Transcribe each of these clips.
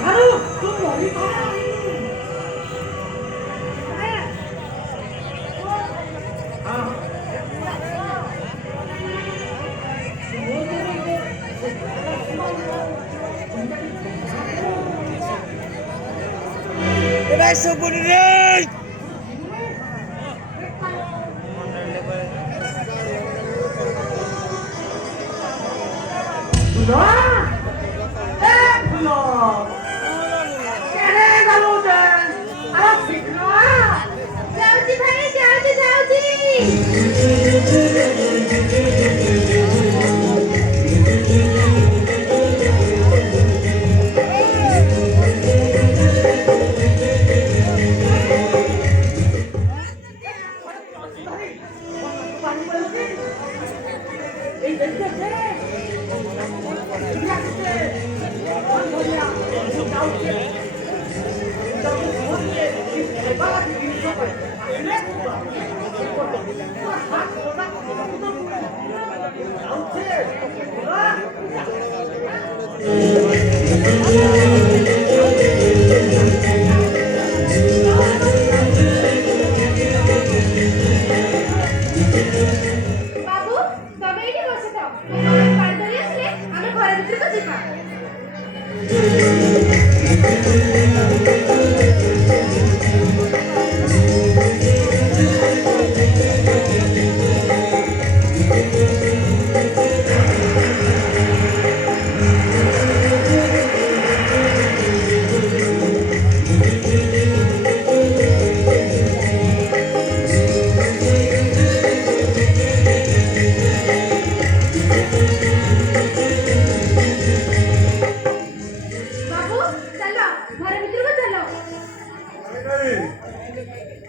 ଠାରୁ ତୁ ମରିପାରେ Vai sobreviver!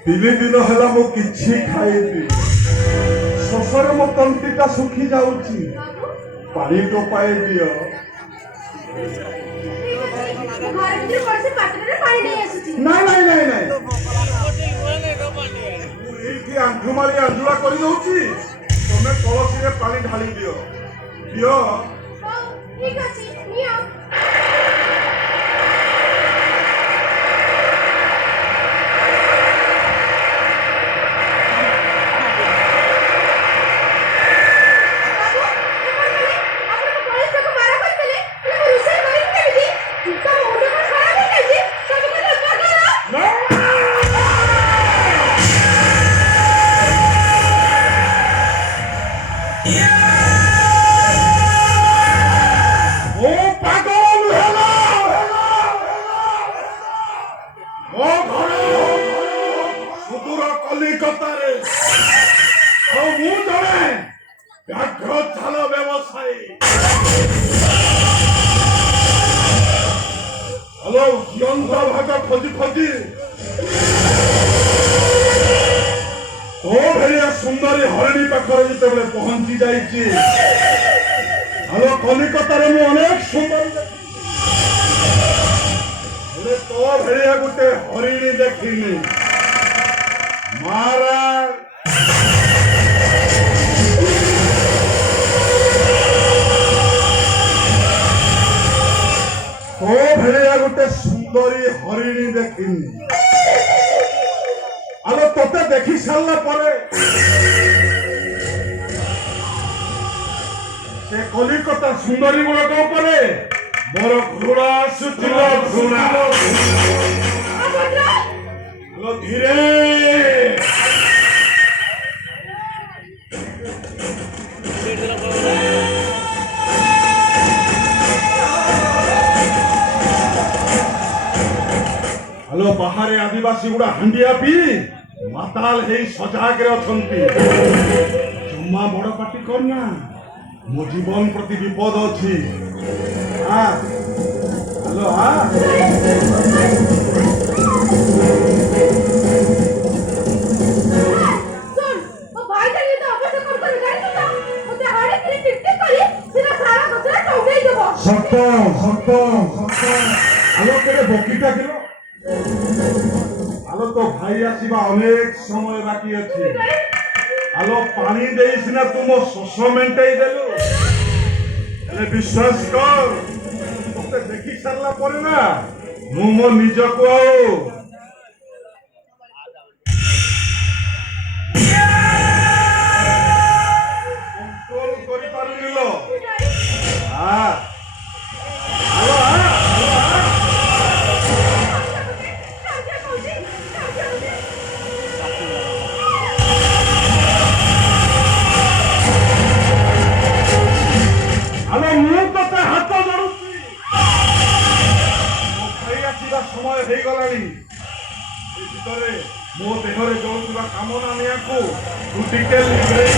तीन दिन है मु किछि खाइबी शशर मो तंतीटा सुखी जाउची पानी टोपाए दियो नहीं नहीं नहीं नहीं एठी आंठुमारी आंजुला करी दउची तमे कलसी रे पानी ढाली दियो दियो ठीक अछि नियो खोजी खोजी तो भेड़िया सुंदरी हरिणी पाखर जिते पहुंची जाइए हेलो कलिकतार मु अनेक सुंदर तो भेड़िया गोटे हरिणी देखिनी महाराज तो भेड़िया गोटे सुंदरी हरिणी देखिनी आलो तोते देखी सारला परे से कलिकता सुंदरी गुड़ाक उपरे मोर घृणा आसुचिल घृणा आलो धीरे हेलो बाहर आदिवासी गुड़ा हांडिया पी माताल हे सजाग अछंती जम्मा बड़ पार्टी करना मो जीवन प्रति विपद अछि हेलो सुन ओ भाई जानी तो ऑफिस कर जाई तो ओते हाड़े के टिकटिक करी सीधा सारा कचरा टोगई देबो सत्तो हेलो केरे बकीटा किलो हेलो तो भाई आसीबा अनेक समय बाकी अछि हेलो पानी देइसिना तुम शोष मेंटेई देलु हेले विश्वास कर ओते देखि सारला परे ना ମୁଁ ମୋ ନିଜକୁ ଆଉ କଣ୍ଟ୍ରୋଲ କରିପାରୁନି ଲୋ। ଆ ଆଲୋ, ଆଲୋ, ମୁଁ ତତେ ହାତ ଧରୁଛି। ମୋ ଭାଇ ଆସିବା ସମୟ ହେଇଗଲାଣି। ଏ ଭିତରେ ମୋ ଦେହରେ ଜଳୁଥିବା କାମନା ନିଆଁକୁ ତୁ ଟିକେ ଲିଭେଇ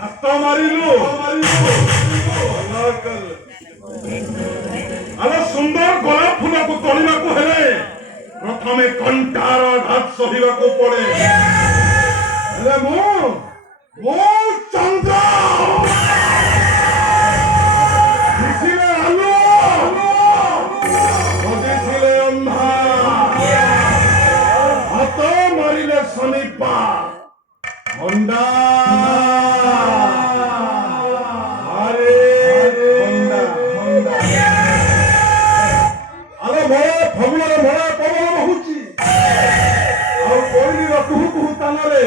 ହାତ ମାରିଲୁ। ଭଲ କଲୁ। ଆଲୋ, ସୁନ୍ଦର ଗୋଲାପ ଫୁଲକୁ ତୋଳିବାକୁ ହେଲେ ପ୍ରଥମେ କଣ୍ଟାର ଆଘାତ ସହିବାକୁ ପଡେ। ହେଲେ ମୁଁ ଚନ୍ଦ୍ର। ଦିଶିଲେ ଆଲୁଅ, ବଜିଥିଲେ ଅନ୍ଧାର, ହାତ ମାରିଲେ ଶନିପା ଭଣ୍ଡା। ଆରେ ଭଣ୍ଡା ଭଣ୍ଡା। ଆଲୋ, ମଳ ଫଗୁଣର ମଳ ପବନ ବହୁଛି। ଆଉ କୋଇଲିର କୁହୁ କୁହୁ ତାନରେ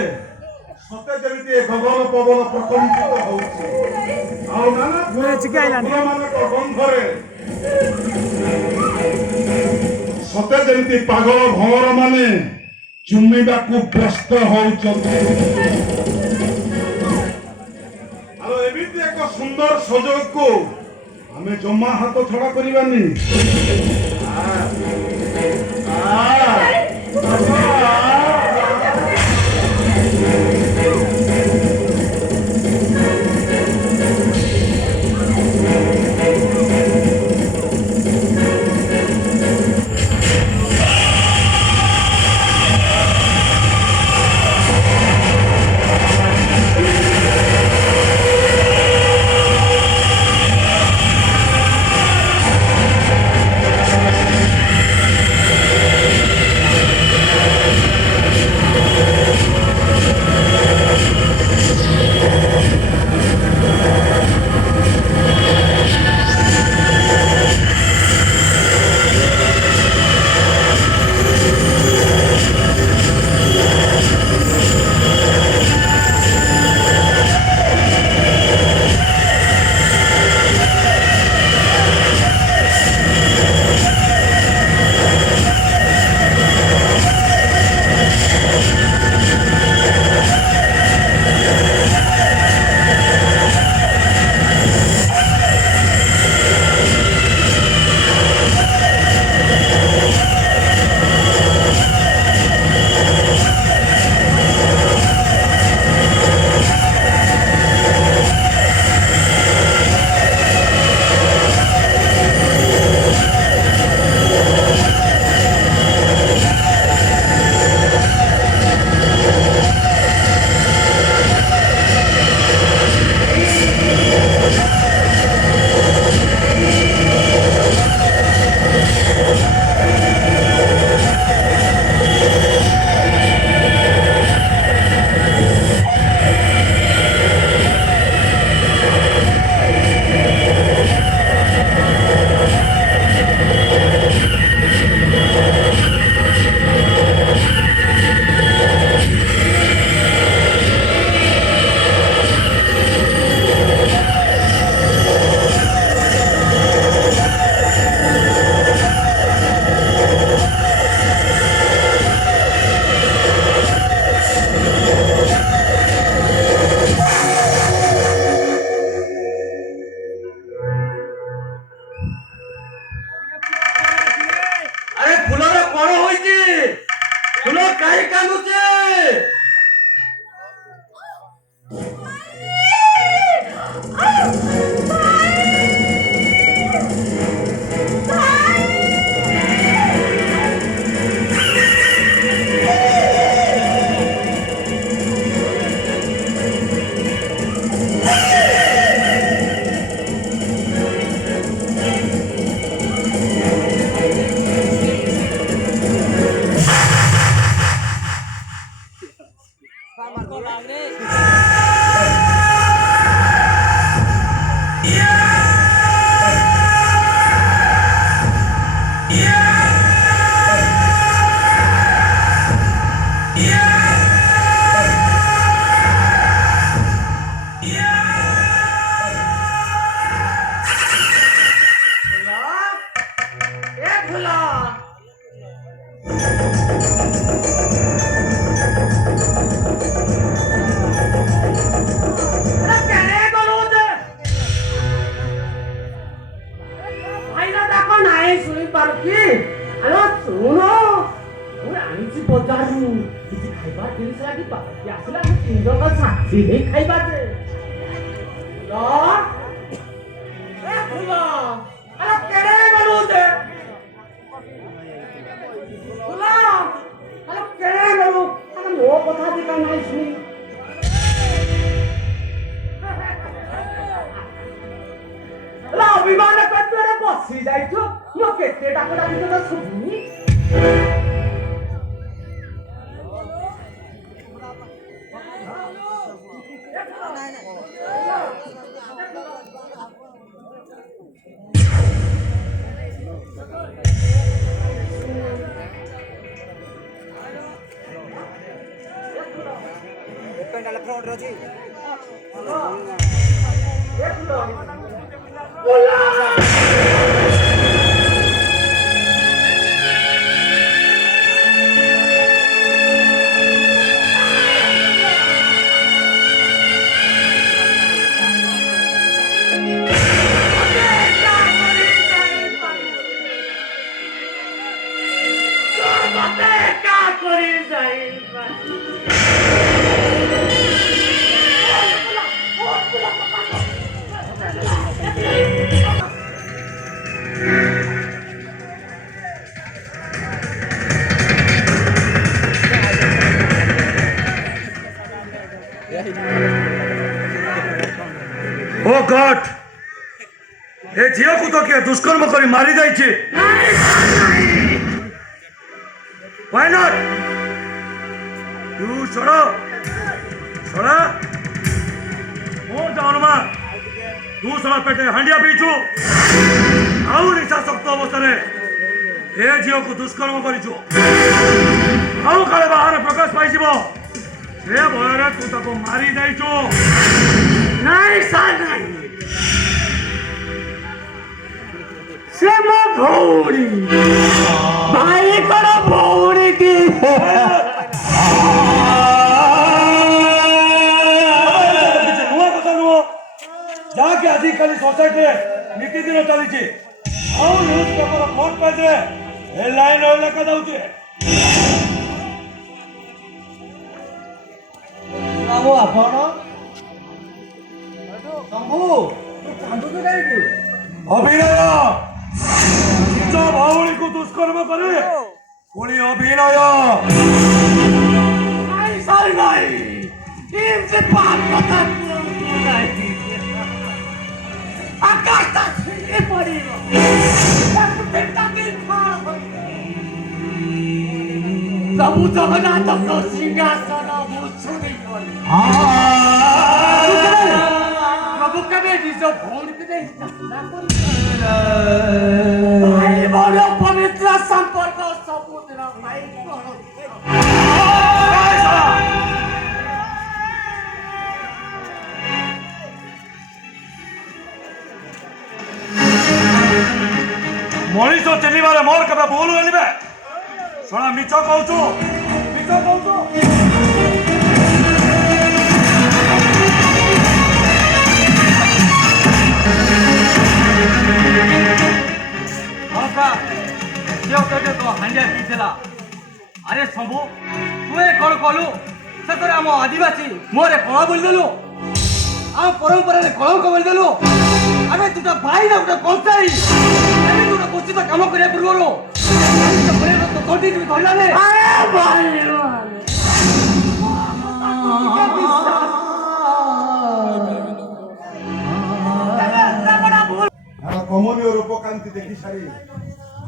ସତେ ଯେମିତି ଏ ଗଗନ ପବନ ପ୍ରକମ୍ପିତ ହଉଛି। ଆଉ ନାନା ଫୁଲମାନଙ୍କ ଗନ୍ଧରେ ସତେ ଯେମିତି ପାଗଳ ଭଁର ମାନେ ଚୁମିବାକୁ ବ୍ୟସ୍ତ ହଉଛନ୍ତି। ଆଉ ଏମିତି ଏକ ସୁନ୍ଦର ସୁଯୋଗକୁ ଆମେ ଜମା ହାତ ଛଡା କରିବାନି। ବାଲକି ଆଲୋ ଶୁଣ ମୁଁ ଆଣିଛି ବଜାରରୁ କିଛି ଖାଇବା ଜିନିଷ ଲାଗି ବାଲକି ଆସିଲା ମୁଁ ତିନି ଜଣ ସାଥି ହେଇ ଖାଇବା ଯେ ଫୁଲ ଆଲୋ କେଡ଼େ ଗଲୁ ଯେ ଫୁଲ ଆଲୋ କେଡ଼େ ଗଲୁ ଆଲୋ ମୋ କଥା ଦିଟା ନାଇଁ ଶୁଣି ଅଭିମାନ କେତେ ବସି ଯାଇଛୁ ମୁଁ କେତେ ଡାକ ଡାକି ତ ଶୁଭୁନି ओ गॉड ए झियो को तो किए दुष्कर्म करी मारी जाइए व्हाई नॉट तू छोड़ो छोड़ा ओ जानुमा तू सला पेटे हांडिया पीछू आउ निशा शक्त अवस्था ए झियो को दुष्कर्म करिछु आउ काले बाहर प्रकाश पाई जीवो से भयरे तू ताको मारी जाइछु नहीं साल नहीं से मो भौरी भाई करो भौरी की जाके आजिकाली सोसाइटी नीति दिन चली आउ न्यूज पेपर फ्रंट पेज रे हेडलाइन होइला का दउचे बाबू आपण शंभू तू कांदू तो काहे की अभिनय निज भौणी को दुष्कर्म करे पुणी अभिनय नहीं साल नहीं टीम से बात पता नहीं आकाश तक छीने पड़ी एक बेटा की फाड़ प्रभु जगन्नाथ को सिंहासन मुछुनी पड़ी प्रभु कभी निज भौणी के नहीं भाई बड़ो पवित्र संपर्क सबुदिन भाई करो मनीष चिन्हबार मोर केवे भूल गलिबे शोना मिछ कहूछु हांडिया पीला अरे शंभु तुए कौन कहलु से आम आदिवासी मोरे कला बोलदेलु आम परंपरा कलंक बोलदेलु आमे तुटा भाई ना गोटे कंसाई आमे तुटा कुछ काम करिया पूर्व तो कोटी धरला ने अरे भाई कमनीय रूपकांति देखी सारी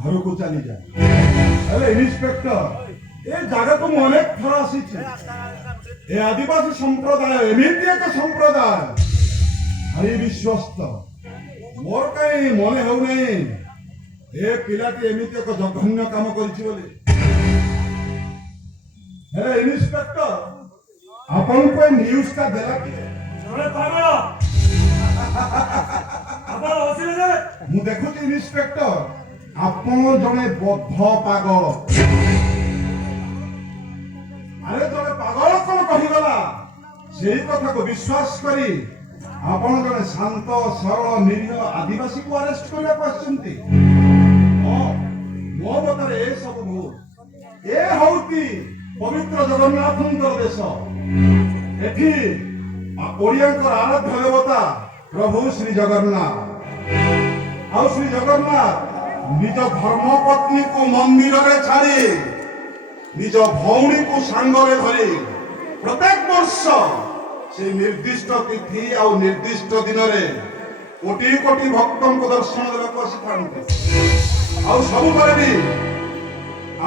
घर को चली जाए इन्स्पेक्टर ए जगह को अनेक थर आसी ए आदिवासी संप्रदाय एमती एक संप्रदाय भारी विश्वस्त मोर कहीं मन हो नहीं ए पिलाटी एमती एक जघन्य काम कर इन्स्पेक्टर अपन को न्यूज का देला मु देखु इन्स्पेक्टर आपण जने बद्ध पागल अरे जने पागल कौन कहीगला से कथा को विश्वास करी आपण जने शांत सरल निरीह आदिवासी को अरेस्ट करने ମୋ ମତରେ ଏ ସବୁ ଭୁଲ। ଏ ହଉଛି ପବିତ୍ର ଜଗନ୍ନାଥଙ୍କର ଦେଶ। ଏଠି ଓଡ଼ିଆଙ୍କର ଆରାଧ୍ୟ ଦେବତା ପ୍ରଭୁ ଶ୍ରୀ ଜଗନ୍ନାଥ। ଆଉ ଶ୍ରୀ ଜଗନ୍ନାଥ ନିଜ ଧର୍ମପତ୍ନୀକୁ ମନ୍ଦିରରେ ଛାଡ଼ି ନିଜ ଭଉଣୀକୁ ସାଙ୍ଗରେ ଧରି ପ୍ରତ୍ୟେକ ବର୍ଷ ସେ ନିର୍ଦ୍ଦିଷ୍ଟ ତିଥି ଆଉ ନିର୍ଦ୍ଦିଷ୍ଟ ଦିନରେ କୋଟି କୋଟି ଭକ୍ତଙ୍କୁ ଦର୍ଶନ ଦେବାକୁ ଆସିଥାନ୍ତି। ଆଉ ସବୁବେଳେ ବି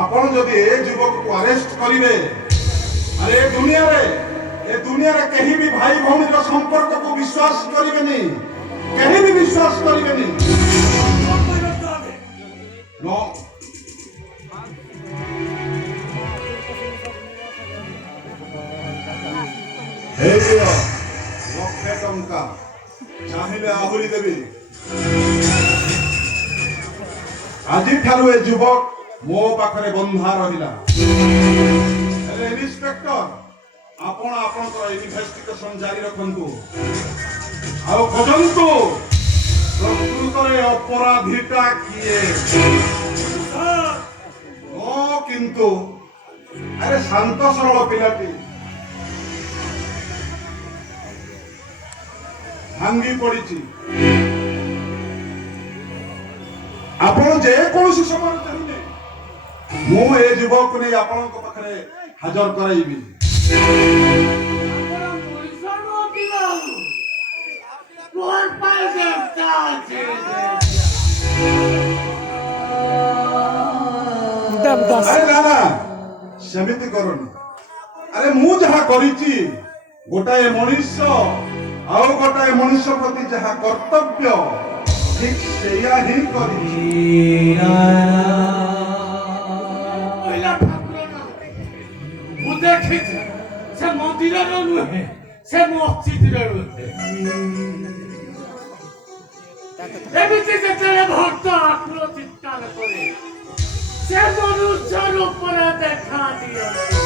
ଆପଣ ଯଦି ଏ ଯୁବକକୁ ଆରେଷ୍ଟ କରିବେ, ଆରେ ଏ ଦୁନିଆରେ କେହି ବି ଭାଇ ଭଉଣୀର ସମ୍ପର୍କକୁ ବିଶ୍ୱାସ କରିବେନି, କେହି ବି ବିଶ୍ୱାସ କରିବେନି। ଲକ୍ଷେ ଟଙ୍କା ଚାହିଁଲେ ଆହୁରି ଦେବି। ଆଜିଠାରୁ ଏ ଯୁବକ ମୋ ପାଖରେ ବନ୍ଧା ରହିଲା। ହେଲେ ଇନ୍ସପେକ୍ଟର, ଆପଣ ଆପଣଙ୍କର ଇନଭେଷ୍ଟିଗେସନ ଜାରି ରଖନ୍ତୁ ଆଉ ଖୋଜନ୍ତୁ ପ୍ରକୃତରେ ଅପରାଧୀଟା କିଏ। କିନ୍ତୁ ଆରେ ଶାନ୍ତ ସରଳ ପିଲାଟି ଭାଙ୍ଗି ପଡ଼ିଛି। ଆପଣ ଯେକୌଣସି ସମୟରେ ଚାହିଁଲେ ମୁଁ ଏ ଯୁବକକୁ ନେଇ ଆପଣଙ୍କ ପାଖରେ ହାଜର କରାଇବି। ଆରେ ନା ସେମିତି କରୁନି। ଆରେ ମୁଁ ଯାହା କରିଛି ଗୋଟାଏ ମଣିଷ ଆଉ ଗୋଟାଏ ମଣିଷ ପ୍ରତି ଯାହା କର୍ତ୍ତବ୍ୟ ଠିକ ସେଇଆ ହିଁ କରିଛି। ମୁଁ ଦେଖିଛି ସେ ମନ୍ଦିରର ନୁହେଁ, ସେ ମସଜିଦର ନୁହେଁ। ଏମିତି ଯେତେବେଳେ ଭକ୍ତ ଆକୁଳ ଚିତ୍କାର କରେ ସେ ମନୁଷ୍ୟ ରୂପରେ ଦେଖା ଦିଅନ୍ତି।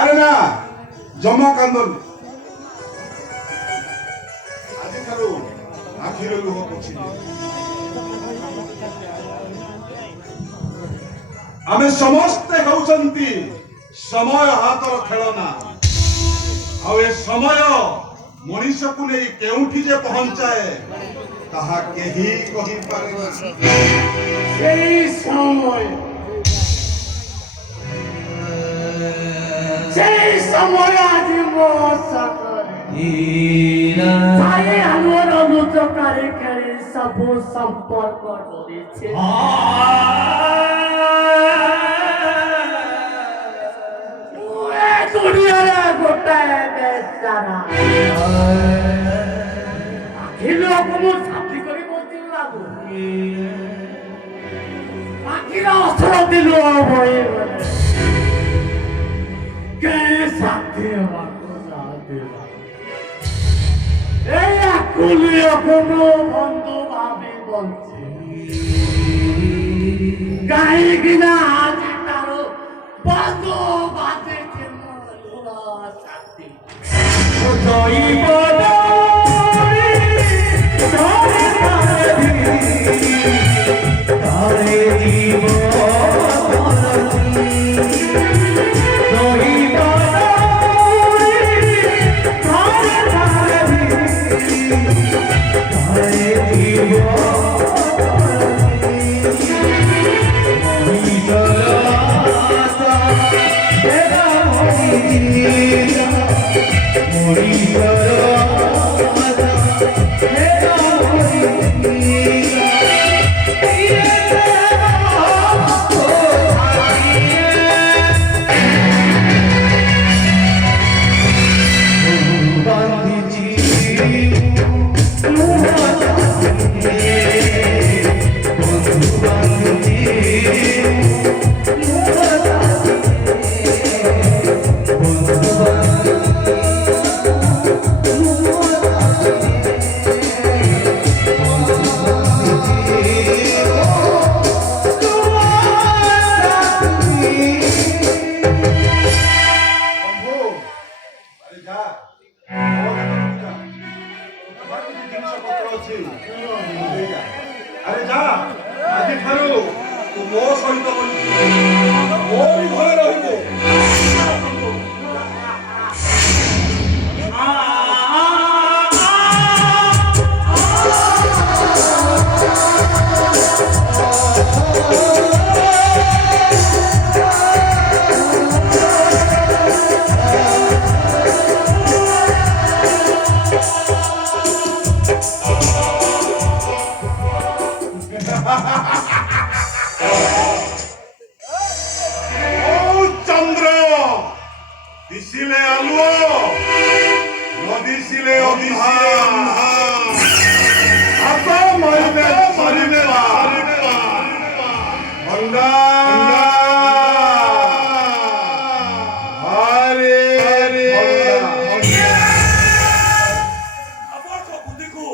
ଆରେ ନା ଜମା କାନ୍ଦନି। ଆଜିଠାରୁ ଆଖିର ଲୁହ ପୋଛି ଆମେ ସମସ୍ତେ ହେଉଛନ୍ତି ସମୟ ହାତର ଖେଳନା। ଆଉ ଏ ସମୟ ମଣିଷକୁ ନେଇ କେଉଁଠି ଯେ ପହଞ୍ଚାଏ ତାହା କେହି କହିପାରେ ନା। সেই সময় আজি ମୋ ସାଙ୍ଗରେ ଆମର ଲୁଚକାରୀ ଖେଳି ସବୁ ସମ୍ପର୍କ କରିছে। ଦୁନିଆରେ ଗୋଟାଏ ବେଚାରା ଆଖିରକୁ ମୁଁ ସାଥି କରି ବଞ୍ଚିଲାକୁ ଆଖିର ଅସର ଦିଲ ବହିଗଲେ କେ ସାଥି ହେବାକୁ ଚାହୁଁଥିଲା। এই আকুলিয়କୁ ମୁଁ ବନ୍ଧୁ ଭାବି ବଞ୍ଚି କାହିଁକିନା ଆଜି ତାର ବନ୍ଧୁ ବାଜିଛି ମୋ ଲୁଣ ସାଥି। ଆରେ ଯା ଆଜିଠାରୁ ତୁ ମୋ ସହିତ ମୋରି ଘରେ ରହିବୁ। ও চন্দ্র দিছিলে আলো নদিছিলে অভিযান আত মারিবে সারিবে ভণ্ডা আরে ଆପଣଙ୍କ ବୁଦ୍ଧିକୁ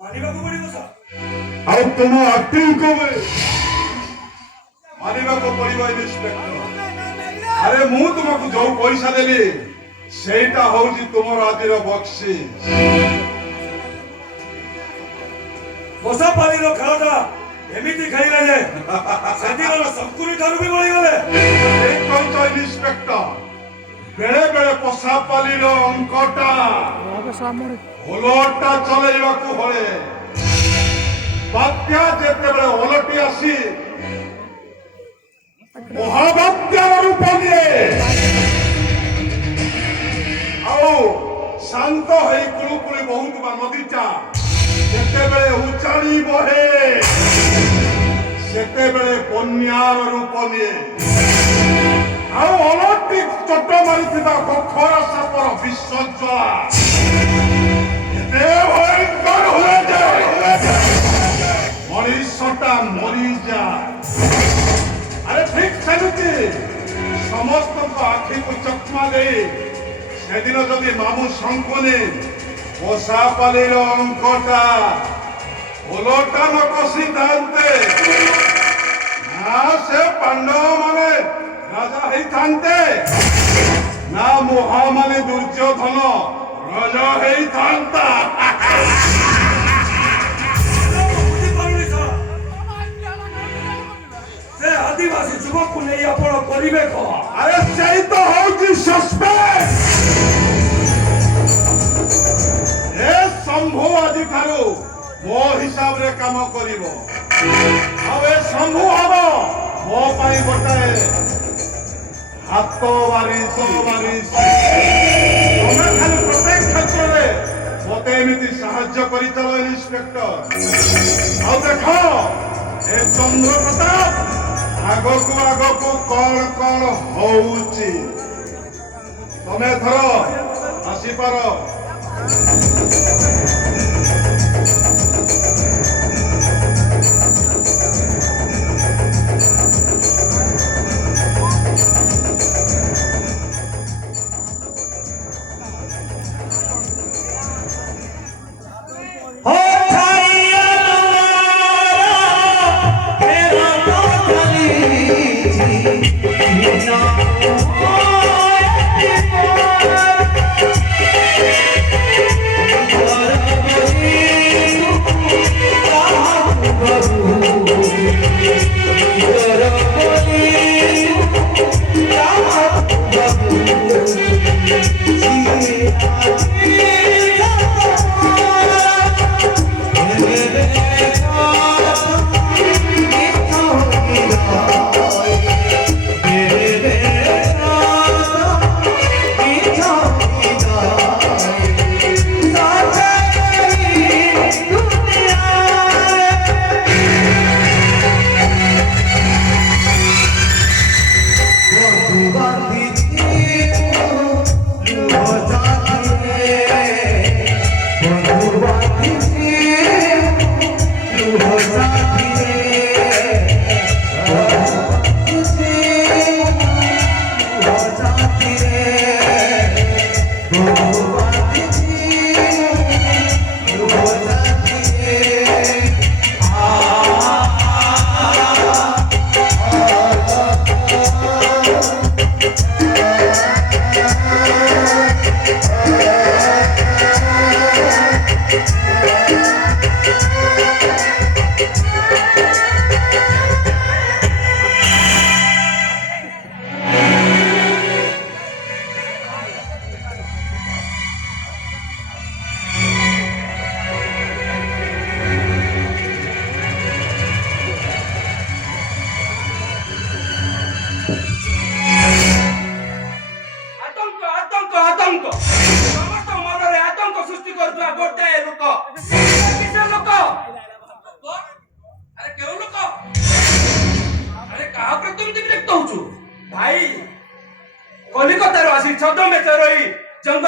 ମାନିବାକୁ ପଡ଼ିବ ସାର୍। ଆଉ ତୁମ ଆକ୍ଟିଂ କବେ ମାନିବାକୁ ପଡ଼ିବ ଇନ୍ସପେକ୍ଟର। ଆରେ ମୁଁ ତୁମକୁ ଯୋଉ ପଇସା ଦେଲି ସେଇଟା ହଉଛି ତୁମର ଆଜିର ବକ୍ସିସ। ବସା ପାଣିର ଖେଳଟା ଏମିତି ଖେଳିଲେ ଯେ ସେଦିନର ଶଙ୍କୁରି ଠାରୁ ବି ବଳିଗଲେ। ଠିକ୍ କହୁଛ ଇନ୍ସପେକ୍ଟର। ବେଳେ ବେଳେ ପଶାପାଲିର ଅଙ୍କଟା ଓଲଟା ଚଲେଇବାକୁ ହଳେ। ବାତ୍ୟା ଯେତେବେଳେ ଓଲଟି ଆସି ମହାବାତ୍ୟାର ରୂପ ନିଏ ଆଉ ଶାନ୍ତ ହେଇ କୁଳୁକୁଳି ବହୁଥିବା ନଦୀଟା ଯେତେବେଳେ ଉଚାଳି ବହେ ସେତେବେଳେ ବନ୍ୟାର ରୂପ ନିଏ। ଆଉ ଓଲଟି ଚଟ ମାରିଥିବା ଗୋଖର ସାପର ବିଶ୍ୱଜ୍ୱାଳା ଏତେ ଭୟଙ୍କର ହୁଏ ଯେ ମଣିଷଟା ମରିଯାଏ। ଆରେ ଠିକ୍ ସେମିତି ସମସ୍ତଙ୍କ ଆଖିକୁ ଚକମା ଦେଇ ସେଦିନ ଯଦି ମାମୁଁ ଶଙ୍କୁନି ପଶାପାଲିର ଅଙ୍କଟା ଓଲଟା ନ କଷିଥାନ୍ତେ ନା ସେ ପାଣ୍ଡବ ମାନେ ରାଜା ହେଇଥାନ୍ତେ ନା ମହାମାନେ ଦୁର୍ଯ୍ୟୋଧନ ରାଜା ହେଇଥାନ୍ତା। ବୁଝିପାରୁନି ସାର୍। ସେ ଆଦିବାସୀ ଯୁବକକୁ ନେଇ ଆପଣ କରିବେ କଣ? ଆରେ ସେଇ ତ ହଉଛି ସସ୍ପେନ୍ସ। ଏ ଶମ୍ଭୁ ଆଜିଠାରୁ ମୋ ହିସାବରେ କାମ କରିବ ଆଉ ଏ ଶମ୍ଭୁ ହବ ମୋ ପାଇଁ ଗୋଟାଏ ହାତ ବାରିଶ। ତମେ ଖାଲି ପ୍ରତ୍ୟେକ କ୍ଷେତ୍ରରେ ମତେ ଏମିତି ସାହାଯ୍ୟ କରିଚାଲ ଇନ୍ସପେକ୍ଟର। ଆଉ ଦେଖ ଏ ଚନ୍ଦ୍ର ପ୍ରତାପ ଆଗକୁ ଆଗକୁ କଣ କଣ ହଉଛି ତମେ ଧର ଆସିପାର।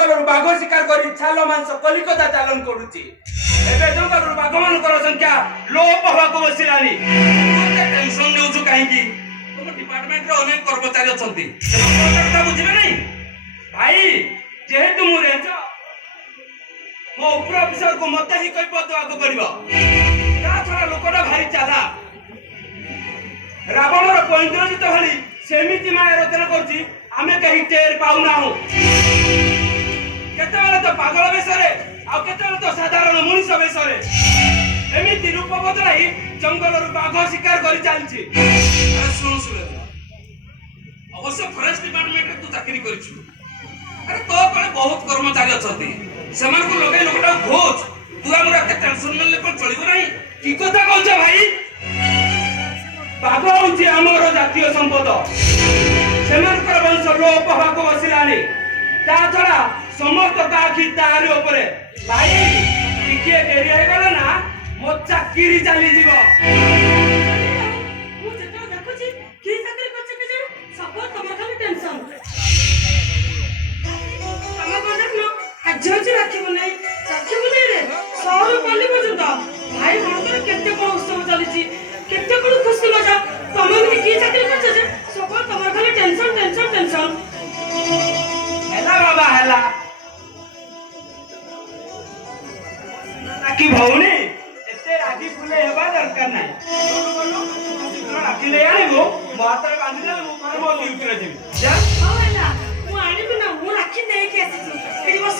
जंगल बाघ शिकार कर छाल मांस कलिकता चालन करुची एबे जंगल बाघ मानकर संख्या लोप होबाको बसिलानी टेंशन नेउछु काहेकि तुम डिपार्टमेंट रे अनेक कर्मचारी अछंती सेटा बुझिबे नहीं भाई जेहेतु मु रेंज मो ऊपर अफिसर को मते ही कहि पदवाको पड़िबो ता छरा लोकटा भारी चाला रावणर पौंद्रजित भली सेमिति माया रचना करछि आमे कहि टेर पाउना हो केते बेले तो पागल बेसरे आ केते बेले तो साधारण मनुष्य बेसरे एमिति रूप बदलाई जंगल रु बाघ शिकार करि चालछि अरे सुन अवश्य फॉरेस्ट डिपार्टमेंट रे तू चाकरी करिछु अरे तो कोले बहुत कर्मचारी अछंती सेमान को लगे लोकटा खोज तू हमरा के टेंशन में ले चलिबो नहीं की कथा कहछ भाई बाघ होची हमर जातीय संपद सेमानकर वंश लोप होबाको बसिलानी ता छड़ा समस्त आखि तार ऊपर भाई टिके देरी हो गला ना मो चाकरी चली जीव ମୁଁ ଯେତେବେଳେ ଦେଖୁଛି କି ଚାକିରି କରୁଛି କି ଜାଣି ସବୁ ତମର ଖାଲି ଟେନସନ ତମେ କଣ ଦେଖୁନ ଆଜି ହଉଛି ରାକ୍ଷୀ ପୂର୍ଣ୍ଣିମା ରେ ସହର ପଲ୍ଲୀ ପର୍ଯ୍ୟନ୍ତ ଭାଇ ଭଣଙ୍କର କେତେ କଣ ଉତ୍ସବ ଚାଲିଛି କେତେ କଣ ଖୁସି ମଜା ତମେ ବି କି ଚାକିରି କରୁଛ ଯେ ସବୁ ତମର ଖାଲି ଟେନସନ ଟେନସନ ଟେନସନ हेला बाबा हेला राखी भौणी एते राखी फुले हेबा दरकार नाही राखी ले आनिबो मातर बांधी दे मु पर मो ड्यूटी रे जेबी जा ହଁ ହେଲା ମୁଁ ଆଣିବି ନା ମୁଁ ରାକ୍ଷୀ ନେଇକି ଆସିଛି ଏଠି ବସ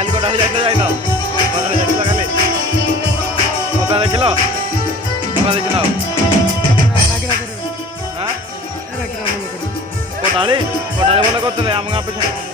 କାଲି କୋଟା ଯାଇଥିଲ ଯାଇନ କୋଟା ଯାଇଥିଲ କାଲି କୋଟା ଦେଖିଲ କୋଟା ଦେଖିଲ କୋଟାଳି କୋଟାଳି ଭଲ କରୁଥିଲେ ଆମ ଗାଁ ଅପେକ୍ଷା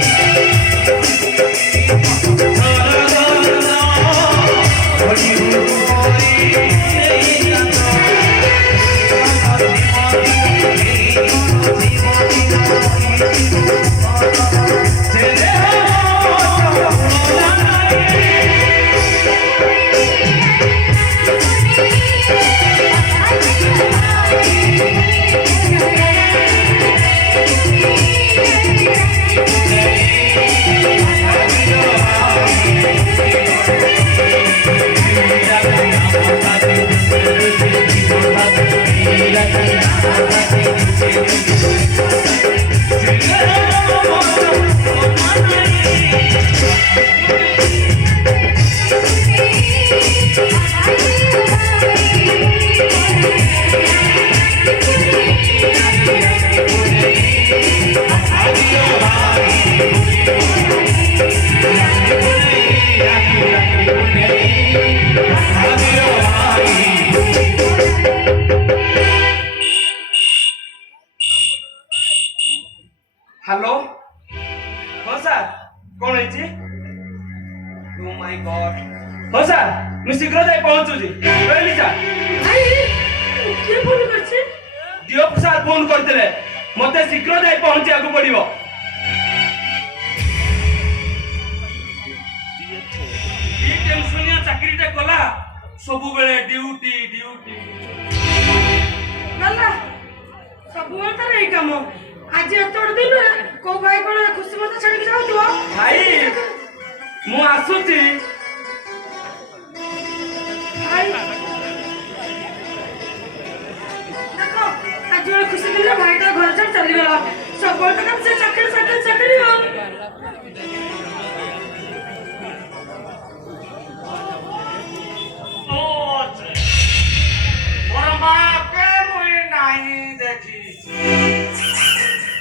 Ay, হ্যালো হ্যাঁ স্যার কোণ হয়েছি ও মাই গড হ্যাঁ স্যার ମୁଁ ଶୀଘ୍ର ଯାଇ ପହଞ୍ଚୁଛି ରହିଲି ସାର୍ ଭାଇ କିଏ ଫୋନ କରିଛି? ଡିଓ ସାର୍ ଫୋନ କରିଥିଲେ ମତେ ଶୀଘ୍ର ଯାଇ ପହଞ୍ଚିବାକୁ ପଡିବ କି ଟେନସନିଆ ଚାକିରିଟା କଲା ସବୁବେଳେ ଡ୍ୟୁଟି ଡ୍ୟୁଟି ଗଲା ସବୁବେଳେ ତାର ଏଇ କାମ ଆଜି ଏତେ ବଡ ଦିନରେ କୋଉ ଭାଇ କଣ ଖୁସି ମତେ ଛାଡିକି ଯାଉଥିବ ଭାଇ ମୁଁ ଆସୁଛି ଭାଇ ଦେଖ ଆଜି ବଡ ଖୁସି ଦିନରେ ଭାଇଟା ଘର ଛାଡି ଚାଲିଗଲା ସବୁବେଳେ ତ କାମ ସେ ଚାକିରି ଚାକିରି ଚାକିରି ମୋର ମାକେ ମୁଇଁ ନାହିଁ ଦେଖିଛି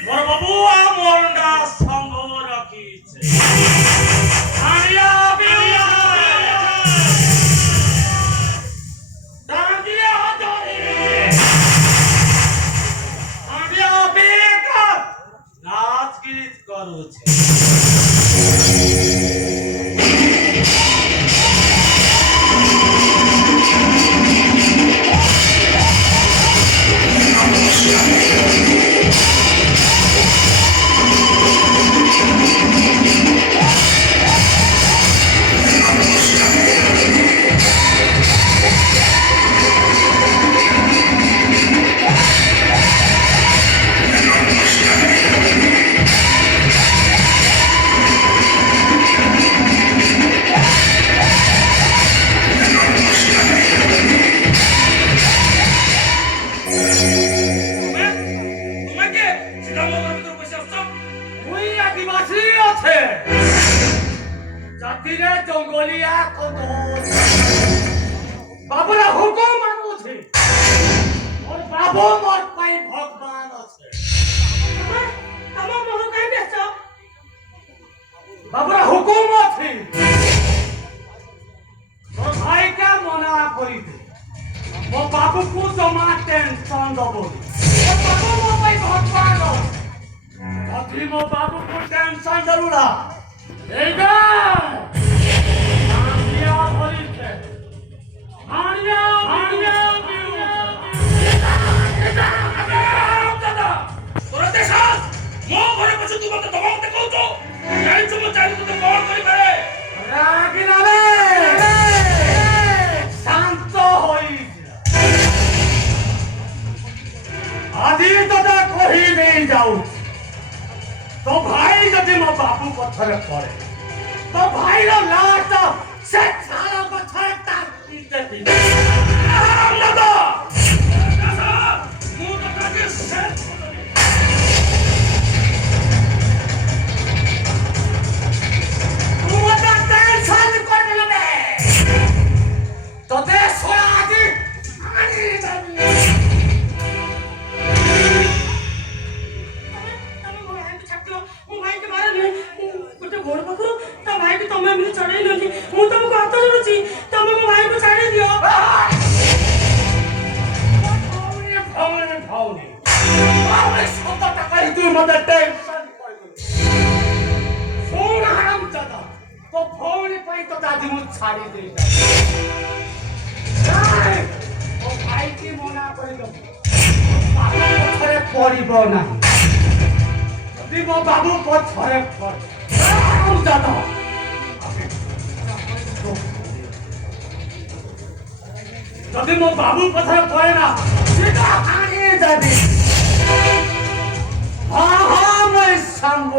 ମୋର ବାବୁଆ ମୋରଣ୍ଡା ସଙ୍ଗ ରଖିছে ଆଣିଆ ବିଆ ডান্ডিয়া ধরে আনিয়া বিয়া নাচ গীত করুছে জাতিরে জঙ্গলিয়া কত বাবুরা হুকুম মানুছে ওর বাবু মোর পাই ভগবান আছে ତମ ମୁହଁ କାହିଁ ବେଚ বাবুরা হুকুম আছে তোর ভাইকে মনা করি দে ମୋ ବାବୁକୁ ଜମା ଟେନସନ ଦବନି ମୋ ବାବୁ ମୋ ପାଇଁ ଭଗବାନ ଯଦି ମୋ ବାବୁକୁ ଟେନସନ ଦେଲୁଡ଼ା এইটা আনিয়া ধরিছে আনিয়া আনিয়া তোরা দেখ ମୋ ଘରେ ପଛେ ତୁ ମତେ ଦବା ମତେ କହୁଛୁ ଜାଣିଛୁ ମୁଁ ଚାହିଁଲେ ତତେ କଣ କରିପାରେ রাগিনালে শান্ত হইছে আদি তোটা কহি নেই যাও তো ভাই যদি ମୋ ବାବୁ ପଛରେ ପଡେ তো ଭାଇର ଲାଟ ସେ ଛାଳ ଗଛରେ ତାକିତେ ଦିଏ ମୁଁ ତତେ ସେଟ୍ ତୁ ମତେ ଟେନସନ କରିଦେଲୁ ବେ ତତେ ଶୋଳା ଆଜି ଆଣି ଦେବି ତମେ ମୋ ଭାଇକୁ ଛାଡିଦିଅ ମୋ ଭାଇକି ମାରନି ଗୋଟେ ଘୋର ପାଖରୁ ତା ଭାଇକି ତମେ ଏମିତି ଚଢେଇଲନି ମୁଁ ତମକୁ ହାତ ଯୋଡୁଛି ତମେ ମୋ ଭାଇକୁ ଛାଡି ଦିଅ ଭାଉନି ସତଟା କହି ତୁ ମତେ ଟେନସନ କରିଦେଲୁ ଶୁଣ ଆରାମ ଚାଦା ତୋ ଭଉଣୀ ପାଇଁ ତୋତେ ଆଜି ମୁଁ ଛାଡି ଦେଇଯାଉଛି ମୋ ଭାଇକି ମନା କରିଦେବୁ ବାବୁ ପଛରେ ପଡିବ ନାହିଁ ଯଦି ମୋ ବାବୁ ପଛରେ ପଡେ ଆରାମ ଚାଦା ଯଦି ମୋ ବାବୁ ପଛରେ ପଡେ ନା ସେଟା ଆଣି ଦେବି ହଁ ହଁ ମୁଁ ସାଙ୍ଗ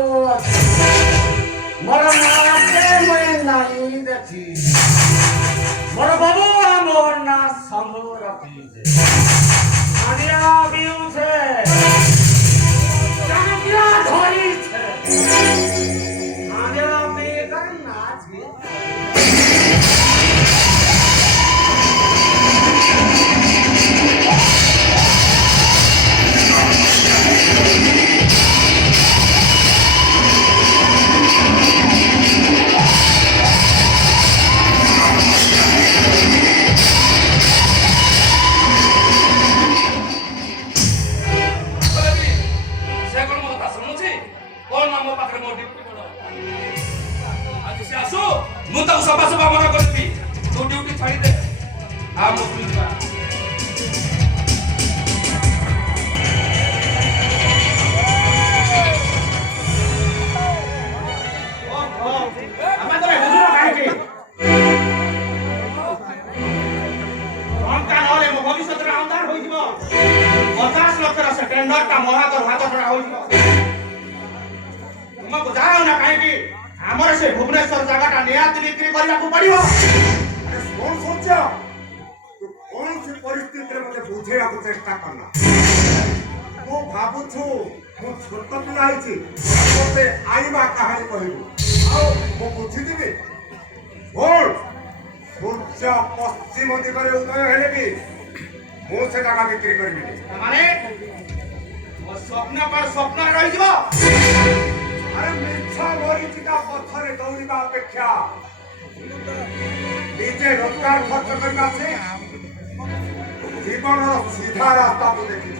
ମୋର ମାକେ ମୁଁ ନାହିଁ ଦେଖି ମୋର ବାବୁ ମୋର ନା ସାଙ୍ଗ ରଖିছে ଆଣିଆ ବିଉছে टेंडर टा मोरा कर हाथ छड़ा होई तुमको जाओ ना काहे कि हमर से भुवनेश्वर जगह टा नियात बिक्री करिया को पड़िबो अरे कौन सोचा तू कौन सी परिस्थिति रे मते बुझेया को चेष्टा करना तू भाबु छु मु छोट पिला आइछि मते आइबा कहानी कहबो आओ मु बुझि दिबे बोल सूर्य पश्चिम दिगरे उदय हेले भी मु से जागा बिक्री करबी माने ओ स्वप्न पर स्वप्न रहि जीवो अरे मिच्छा मरीचिका पत्थरे दौड़िबा अपेक्षा निजे रोजगार खर्च करबा से जीवन सीधा रास्ता तो देखी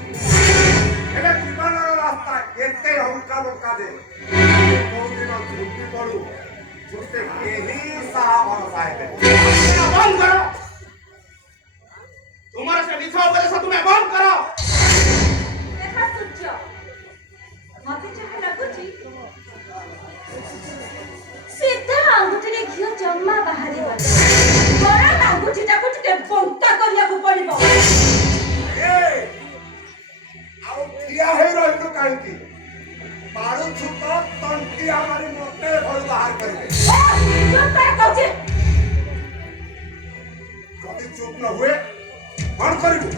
एबे जीवन रास्ता एते हल्का बका दे कोन दिन झुकी पड़ू झुकते केही साहा भरोसा है बंद करो तुम्हारे से लिखा उपदेश तुम्हें बंद करो देखा सूर्य मते जहा लागुची सीधा आंगुठीरे घियो जम्मा बाहरी गला बड़ा आंगुठीटाକୁ ଟିକେ ବଙ୍କା କରିବାକୁ ପଡିବ ए आओ किया है रहनु काहेकी मारू छुतो तंती हमारी मोटे घर बाहर करबे चुप कर कहूची যদি চুপ না हुए कौन करिबू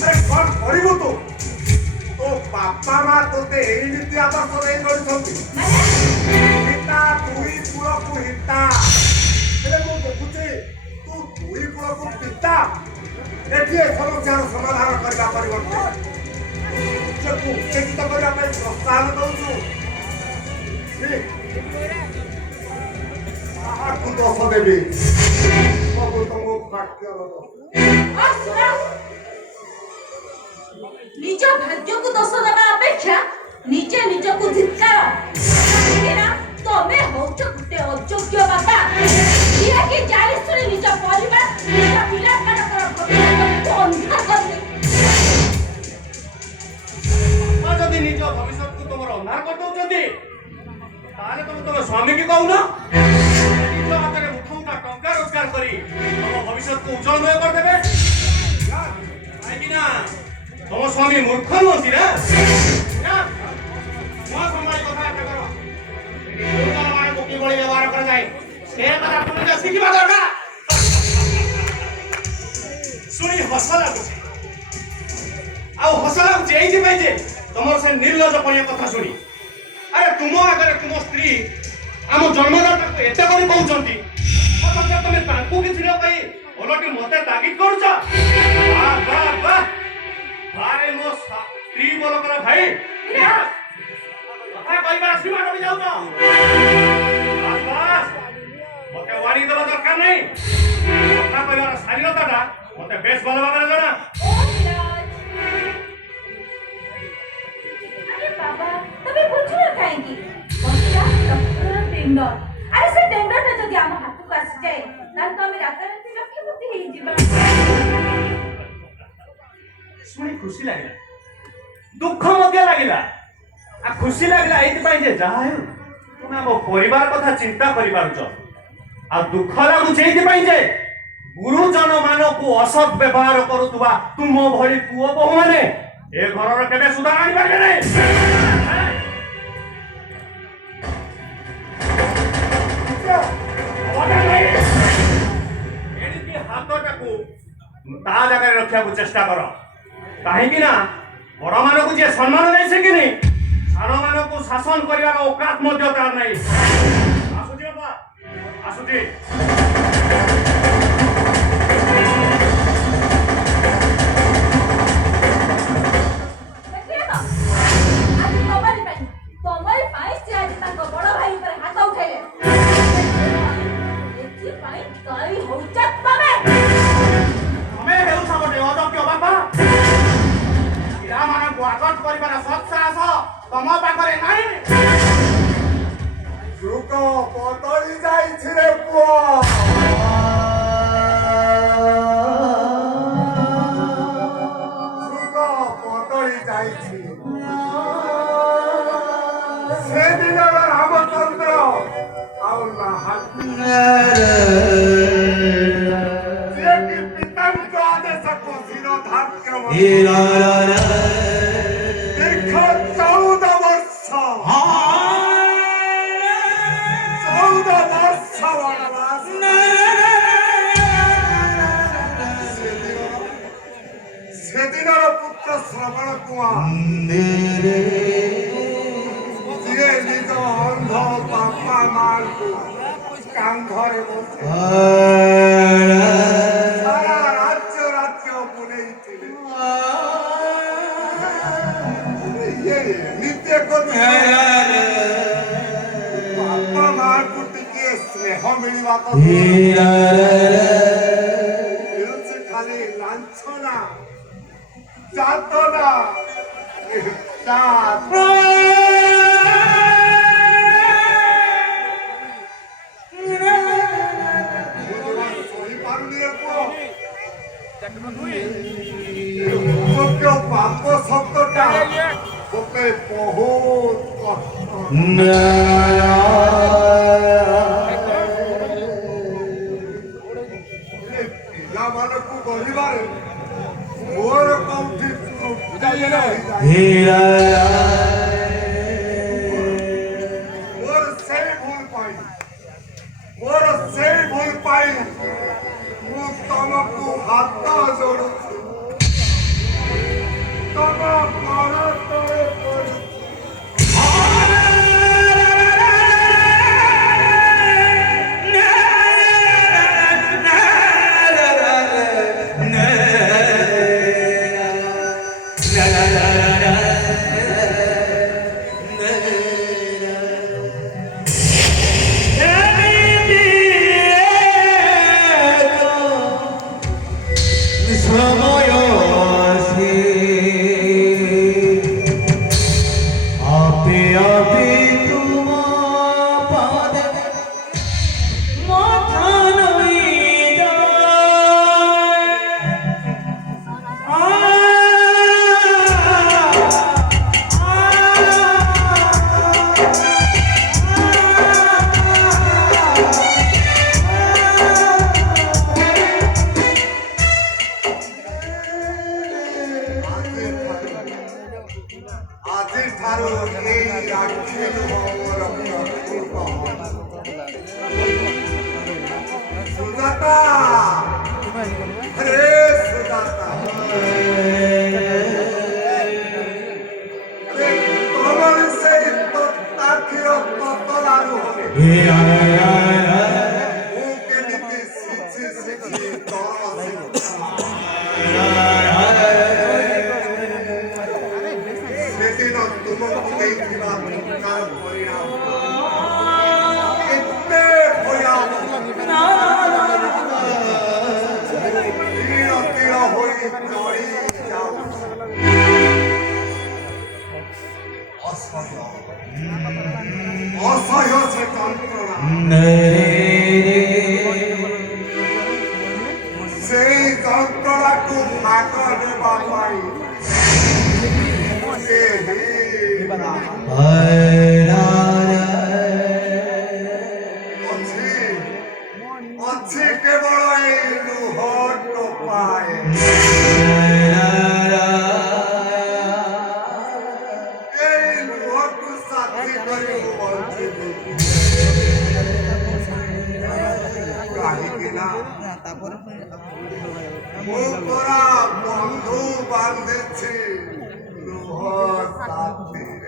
अरे कौन करिबू तो बापा मा तोते एई नीति आदर्श देई करछंती पिता तुई पुरा को हिता हेले मो देखुचे तू तुई पुरा को पिता एठी समस्यार समाधान करबा परिवर्ते चकू चेष्टा करबा ପାଇଁ ପ୍ରୋତ୍ସାହନ ଦଉଛୁ आखु दोष देवी ସବୁ ତମକୁ ଭାଗ୍ୟ आ सुना निज भाग्यକୁ दोष ଦେବା ଅପେକ୍ଷା ନିଜେ ନିଜକୁ ଧିକ୍କାର କାହିଁକି ନା ତମେ ହଉଛ ଗୋଟେ ଅଯୋଗ୍ୟ ବାପା ଯିଏକି ଜାଣି ଶୁଣି ନିଜ ପରିବାର ନିଜ ପିଲାମାନଙ୍କର ଭବିଷ୍ୟତକୁ ଅନ୍ଧାର କରିବେ और जदि निज भविष्य को तुम अंधार कर दउछंती ताले तुम स्वामी की कहू ना निज हाथ में मुठा टंका रोजगार करी तुम भविष्य को उज्जवलमय कर देबे काहे ना तुम स्वामी मूर्ख नोती ना मो समाज कथा करो गुरुजन मान को किबळी व्यवहार कर जाय से कथा तुम शिखिबा दरकार सुनी हस लागुଛି ଆଉ ହସ ଲାଗୁଛି ଏଇଥିପାଇଁ ଯେ ତମର ସେ ନିର୍ଲଜ ପଣିଆ କଥା ଶୁଣି ଆରେ ତୁମ ଆଗରେ ତୁମ ସ୍ତ୍ରୀ ଆମ ଜନ୍ମଦାତାକୁ ଏତେ କରି କହୁଛନ୍ତି ଅଥଚ ତମେ ତାଙ୍କୁ କିଛି ନ କହି ଓଲଟି ମତେ ତାଗିଦ କରୁଛ ବାଃ ବାଃ ବାଃ ଆରେ ମୋ ସ୍ତ୍ରୀ ବୋଲକର ଭାଇ କଥା କହିବାର ସୀମା ଟପି ଯାଉଛ ବାସ୍ ବାସ୍ ମତେ ୱାର୍ଣ୍ଣିଂ ଦେବା ଦରକାର ନାହିଁ କଥା କହିବାର ଶାଳୀନତାଟା ମତେ ବେଶ ଭଲ ଭାବରେ ଜଣା बाबा तबे बुझु ना काहेकी बच्चा डॉक्टर टेंडर अरे से टेंडर ता जदी हम हाथ को आसी जाए ताल तो हम रात रात लक्ष्मीपति हे जीवा शुणी खुशी लागला दुख मध्य लागला आ खुशी लागला एति पई जे जहा हे तुम हम परिवार कथा चिंता करि पारुछ आ दुख लागु एति पई जे गुरुजन मानको असत व्यवहार करूतबा तुम भଳି पुओ बहु माने ए घरर केबे सुधार आनि पारबे नै एनिति हातटाकू ता जगह रखिया को चेष्टा करो काहे कि ना बड़ मानो को जे सम्मान नै से कि नै सानो मानो को शासन करिया औकात मध्य तार नै आसुजी बाबा आसुजी तम पाखरे नाही ଯୁଗ ବଦଳି ଯାଇଛି ରେ ପୁଅ ଯୁଗ ବଦଳି ଯାଇଛି ସେଦିନର ରାମଚନ୍ଦ୍ର ଆଉ ନାହାନ୍ତି ଯିଏକି ପିତାଙ୍କ ଆଦେଶକୁ ଶିରୋଧାର୍ଯ୍ୟ ଶ୍ରବଣ କୁଆ ଯିଏ ନିଜ ଅନ୍ଧ ବାପା ମାଙ୍କୁ କାନ୍ଧରେ ବସେ ସାରା ରାଜ୍ୟ ବୁଲେଇଥିଲେ ଏମିତି ଏକ ବାପା ମାଙ୍କୁ ଟିକେ ସ୍ନେହ ମିଳିବା ମିଳୁଛି ଖାଲି ଲାଞ୍ଛନା ଯାତନା ପାପ ଶବ୍ଦଟା ଗୋଟେ ବହୁତ ପିଲାମାନଙ୍କୁ ଗଢ଼ିବାରେ ମୋର କୋଉଠି ମୋର ସେଇ ଭୁଲ ପାଇଁ ମୁଁ ତମକୁ ହାତ ଯୋଡୁଛି ତମ ମନ ତଳେ ପଡୁଛି অসহ্য সে যন্ত্রণা সেই যন্ত্রণাକୁ ଭାଗ ନେବା ପାଇଁ ସେ ଅଛି କେବଳ ଏଇ ଲୁହ ଟୋପାଏ ଏଇ ଲୁହକୁ ସାଥୀ କରି ମୁଁ ବଞ୍ଚିବି କାହିଁକି ନା ମୁଁ ପରା ବନ୍ଧୁ ବାନ୍ଧିଛି ଲୁହ ସାଥୀରେ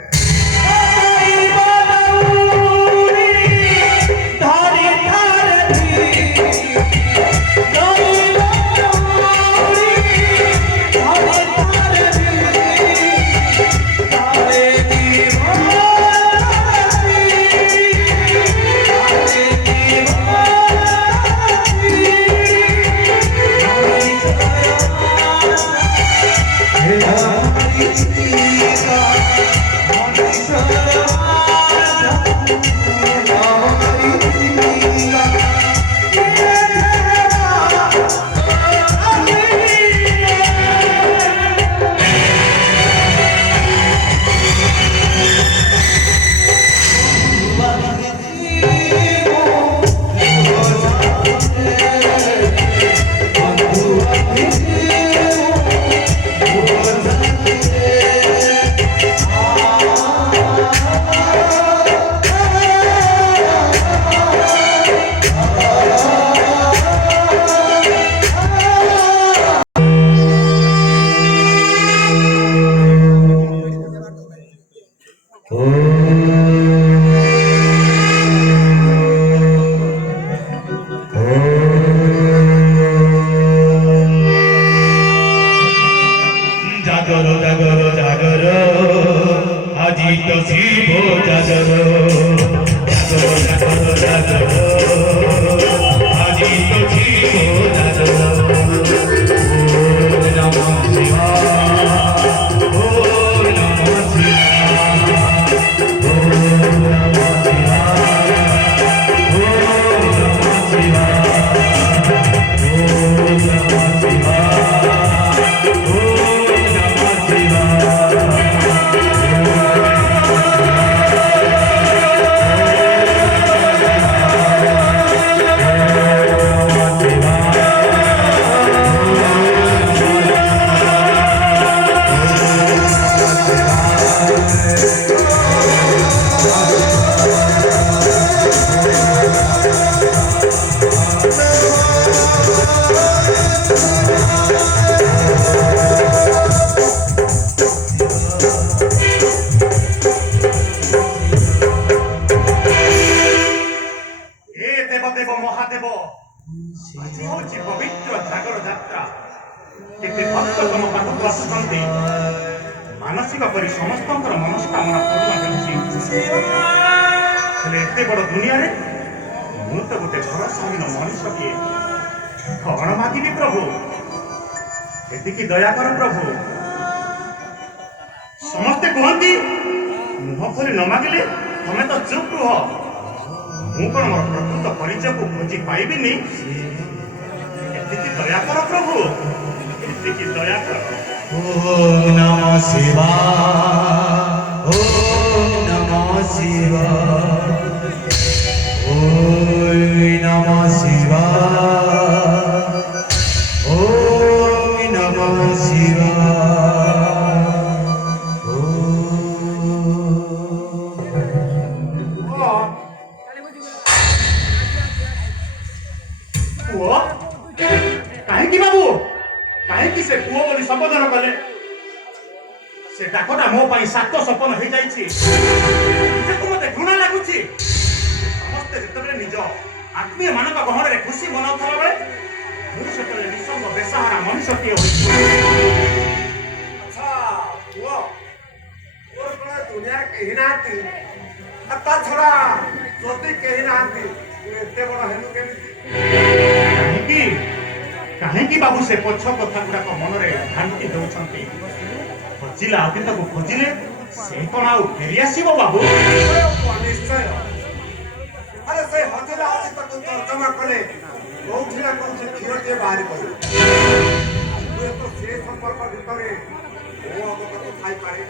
জাগরো জাগরো জাগরো আজি তো শিব জাগরো জাগরো জাগরো জাগরো আজি তো শিব জাগরো ওম নমঃ শিবায় ওম নমঃ শিবায় ওম নমঃ শিবায় ওম নমঃ শিবায় ওম নমঃ ମାନସିକ କରି ସମସ୍ତଙ୍କର ମନସ୍କାମନା ପୂର୍ଣ୍ଣ ହେଉଛି। ହେଲେ ଏତେ ବଡ଼ ଦୁନିଆରେ ମୁଁ ତ ଗୋଟେ ଭରସାହୀନ ମଣିଷଟିଏ। କଣ ମାଗିବି ପ୍ରଭୁ? ଏତିକି ଦୟା କର ପ୍ରଭୁ। ସମସ୍ତେ କୁହନ୍ତି ମୁହଁ ଖୋଲି ନ ମାଗିଲେ ତମେ ତ ଚୁପ୍ ରୁହ। ମୁଁ କଣ ମୋର ପ୍ରକୃତ ପରିଚୟକୁ ଖୋଜି ପାଇବିନି? ଏତିକି ଦୟା କର ପ୍ରଭୁ, ଏତିକି ଦୟା କର। ओम नमः शिवाय ओम नमः शिवाय ओम नमः शिवाय ओम नमः शिवाय ପୁଅ କାହିଁକି ବାବୁ କାହିଁକି ସେ ପୁଅ ବୋଲି ସମ୍ବୋଧନ କଲେ? ସେ ଡାକଟା ମୋ ପାଇଁ ସାତ ସପନ ହେଇଯାଇଛି। ନିଜକୁ ମତେ ଘୃଣା ଲାଗୁଛି। ସମସ୍ତେ ଯେତେବେଳେ ନିଜ ଆତ୍ମୀୟ ମାନଙ୍କ ଗହଣରେ ଖୁସି ମନାଉଥିବା ବେଳେ ମୁଁ ସେତେବେଳେ ନିଃସଙ୍ଗ ବେସାହାରା ମଣିଷଟିଏ ହୋଇଛି। ଆଚ୍ଛା ପୁଅ, ମୋର କଣ ଦୁନିଆ କେହି ନାହାନ୍ତି? ତା ଛଡା ଯଦି କେହି ନାହାନ୍ତି ତୁ ଏତେ ବଡ ହେଲୁ କେମିତି? କାହିଁକି କାହିଁକି ବାବୁ ସେ ପଛ କଥା ଗୁଡାକ ମନରେ ଘାଣ୍ଟି ଦେଉଛନ୍ତି? ଖୋଜିଲା ଅତୀତକୁ ଖୋଜିଲେ ସେ କଣ ଆଉ ଫେରି ଆସିବ ବାବୁ? ନିଶ୍ଚୟ। ଆରେ ସେ ହଜିଲା ଅତୀତକୁ ତର୍ଜମା କଲେ କୋଉଠି ନା କୋଉଠି କ୍ଷୀରଟିଏ ବାହାରି ପଡିବ। ହୁଏତ ସେ ସମ୍ପର୍କ ଭିତରେ କୋଉ ଅବଗତ ଥାଇପାରେ।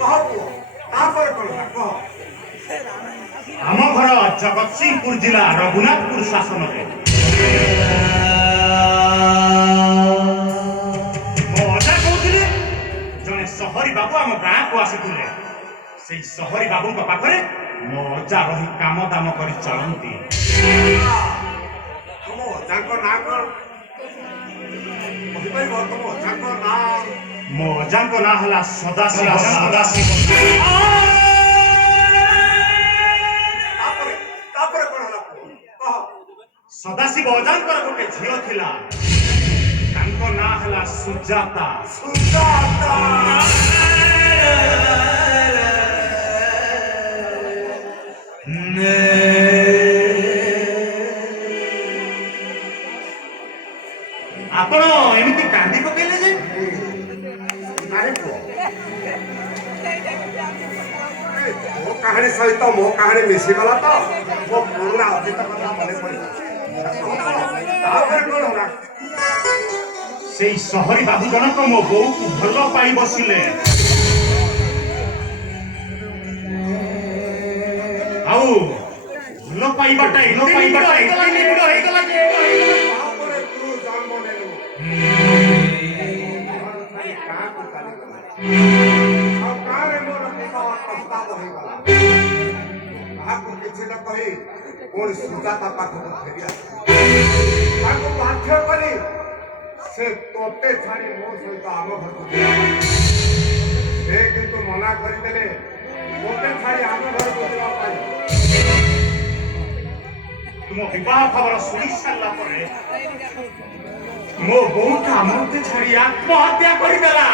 କହ ପୁଅ, ତାପରେ କଣ ହେଲା କହ। ଆମ ଘର ଜଗତସିଂହପୁର ଜିଲ୍ଲା ରଘୁନାଥପୁର ଶାସନରେ। ମୋ ଅଜା କହୁଥିଲେ ଜଣେ ସହରୀ ବାବୁ ଆମ ଗାଁକୁ ଆସିଥିଲେ। ସେଇ ସହରୀ ବାବୁଙ୍କ ପାଖରେ ମୋ ଅଜା ରହି କାମ ଦାମ କରି ଚଳନ୍ତି। ତମ ଅଜାଙ୍କ ନାଁ କଣ? କହିପାରିବ ତମ ଅଜାଙ୍କ ନାଁ? ମୋ ଅଜାଙ୍କ ନାଁ ହେଲା ସଦାଶିବ। ତାପରେ କଣ ହେଲା ପୁଅ କହ। ସଦାଶିବ ଅଜାଙ୍କର ଗୋଟେ ଝିଅ ଥିଲା। ତାଙ୍କ ନାଁ ହେଲା ସୁଜାତା। ସୁଜାତା। ଆପଣ ଏମିତି କାନ୍ଦି ପକେଇଲେ ଯେ? ନାଇଁ ପୁଅ, ମୋ କାହାଣୀ ସହିତ ମୋ କାହାଣୀ ମିଶିଗଲା ତ ମୋ ପୁରୁଣା ଅତୀତ କଥା ମନେ ପଡ଼ିଲା। ତାପରେ କଣ ହେଲା? ସେଇ ସହରୀ ବାବୁ ଜଣକ ମୋ ବୋଉକୁ ଭଲ ପାଇ ବସିଲେ। ଆଉ ଭଲ ପାଇବାଟା ଏତେ ନିବିଡ଼ ହେଇଗଲା ଯେ ତାପରେ ତୁ ଜନ୍ମ ନେଲୁ। ଗାଁକୁ ଚାଲିଗଲା। ଆଉ ଗାଁରେ ମୋର ବିବାହ ପ୍ରସ୍ତାବ ହେଇଗଲା। କାହାକୁ କିଛି ନ କହି ପୁଣି ସୁଜାତା ପାଖକୁ ଫେରି ଆସିଲା। ତାକୁ ବାଧ୍ୟ କରି ସେ ତୋତେ ଛାଡ଼ି ମୋ ସହିତ ଆମ ଘରକୁ ଯିବା। ସେ କିନ୍ତୁ ମନା କରିଦେଲେ ତୋତେ ଛାଡ଼ି ଆମ ଘରକୁ ଯିବା ପାଇଁ। ତୁମ ବିବାହ ଖବର ଶୁଣି ସାରିଲା ପରେ ମୋ ବୋଉ କାମକୁ ଛାଡ଼ି ଆତ୍ମହତ୍ୟା କରିଦେଲା।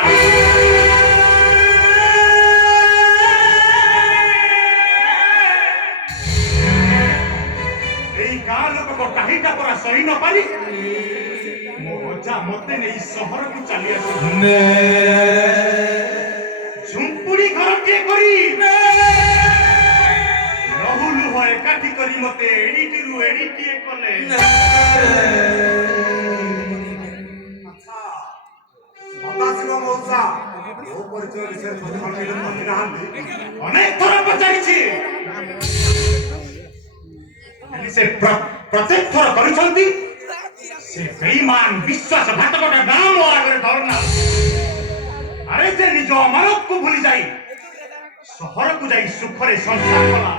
मते नहीं शहर को चली आस झुंपुड़ी घर के करी रहुलु हो एकाठी करी मते एडिटिरु एडिटिए कले अच्छा बतासिनो मौसा ओ परिचय विषय मते मन मिलन मते नाहंती अनेक थर पचारिछि से प्रत्येक थर करिसंती से बेईमान विश्वासघातकटा गाँव आगे धरना अरे जे निज अमानत को भूली जाई शहर को जाई सुखरे संसार कला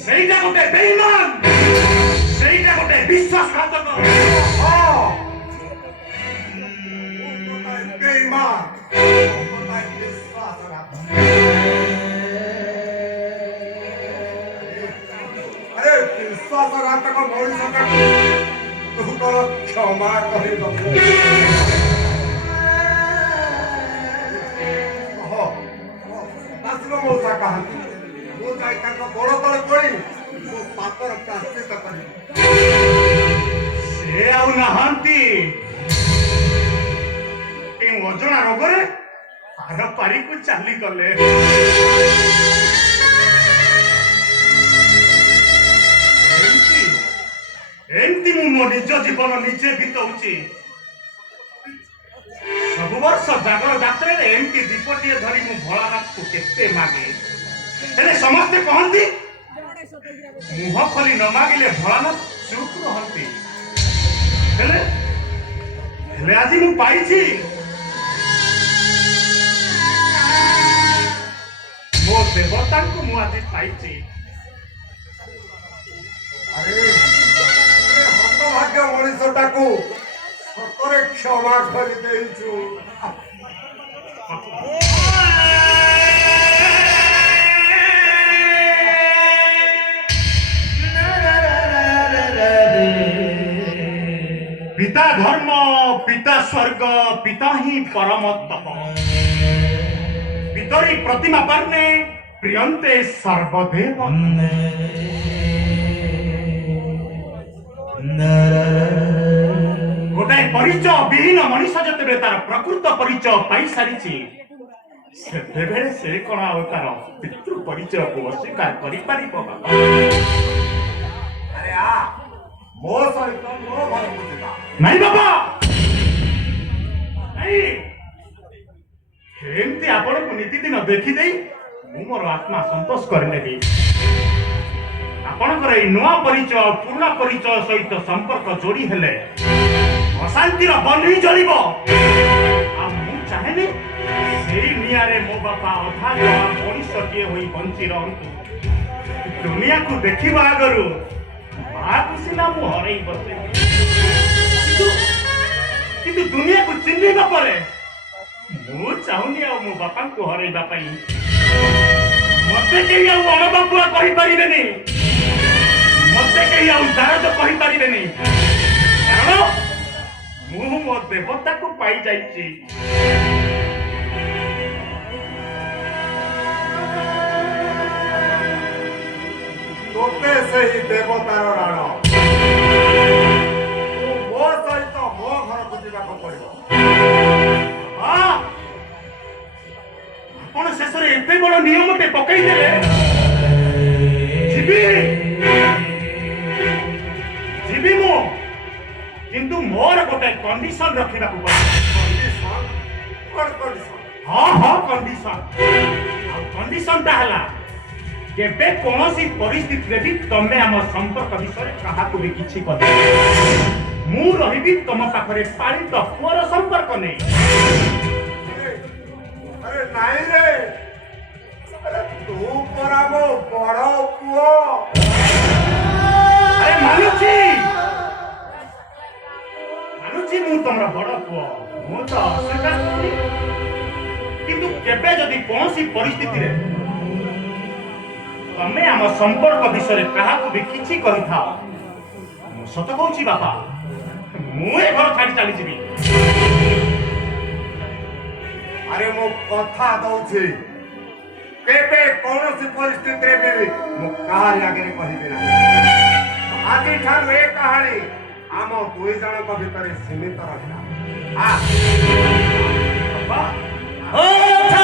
सेईटा गोटे बेईमान सेईटा गोटे विश्वासघातक बेईमान अरे विश्वासघातक मनुष्य तू तो क्षमा कर मौसा कहती ମୁଁ ଯାଇ ତାଙ୍କ ଗୋଡ଼ ତଳେ ପଡ଼ି ମୋ ପାପର ପ୍ରାୟଶ୍ଚିତ୍ତ କରିବି ସେ ଆଉ ନାହାନ୍ତି ଏ ଅଜଣା ରୋଗରେ ପାର ପାରିକୁ ଚାଲିଗଲେ ଏମିତି ମୁଁ ମୋ ନିଜ ଜୀବନ ନିଜେ ବିତଉଛି ସବୁ ବର୍ଷ ଜାଗର ଯାତ୍ରାରେ ଏମିତି ଦୀପଟିଏ ଧରି ମୁଁ ଭୋଳାନାଥକୁ କେତେ ମାଗେ ହେଲେ ସମସ୍ତେ କହନ୍ତି ମୁହଁ ଖୋଲି ନ ମାଗିଲେ ଭୋଳାନାଥ ଚୁପ୍ ରହନ୍ତି ହେଲେ ହେଲେ ଆଜି ମୁଁ ପାଇଛି ମୋ ଦେବତାଙ୍କୁ ମୁଁ ଆଜି ପାଇଛି ଆରେ ହତଭାଗ୍ୟ ମଣିଷଟାକୁ ସତରେ କ୍ଷମା କରିଦେଇଛୁ पिता धर्म पिता स्वर्ग पिता ही परम तप पितरी प्रतिमा पारने प्रियंते सर्वदेव गोटाए परिचय विहीन मनीष जतबे तार प्रकृत परिचय पाई सारी सेतेबेले से कण आ तार पितृ परिचय को अस्वीकार करि पारिबो बाबा अरे आ ମୋ ସହିତ ମୋ ଘରକୁ ଯିବା नहीं बाबा नहीं एमती आपण को नीतिदिन देखी दे मु मोर आत्मा संतोष कर नेबी आपणकर ए नुआ परिचय पुराना परिचय सहित संपर्क जोड़ी हेले अशांतिर बन्ही जलिबो आ मु चाहेनी सेई नियारे मो बापा अधा मनुष्यटिए होई बंची रहंतु दुनिया को देखिबा आगरु सिना मु हरई बसे किंतु दुनिया को चिन्हिबा परे मु चाहुनी आ मो बापा को हरईबा पई मते केही आ अणबापुआ कहि परिबेनी मते केही आ दारद कहि परिबेनी कारण मु मो देवता को पाई जाईची तोते सही देवतार राण तू मो सहित मो घर को जाको पड़िबो आपण शेषरे एते बड़ नियमटे पकई देले जीवी मो किंतु मोर गोटे कंडीशन रखिबा को कंडीशन हाँ कंडीशन कंडीशन ता हला केबे कोनोसी परिस्थिति रे भी तमे हम संपर्क विषय कहा को भी किछि कर मु रहिबी तम पाखरे पालित पुअर संपर्क नै अरे नाई रे अरे तू परा मो बड़ पुओ अरे मानुची मु तमरा बड़ पुओ मु तो अस्वीकार करी किंतु केबे जदी कोनोसी परिस्थिति रे तमे हम संपर्क विषय कहा को भी किछि कहि था मु सत कहूची बापा मु ए घर छाड़ी चली जीवी अरे मो कथा दउछि केबे कोनोसी परिस्थिति रे भी मु कहानी आगे कहबे ना आदि ठान ए कहानी आम ଦୁଇ ଜଣଙ୍କ ଭିତରେ ସୀମିତ ରହିଲା। ଓ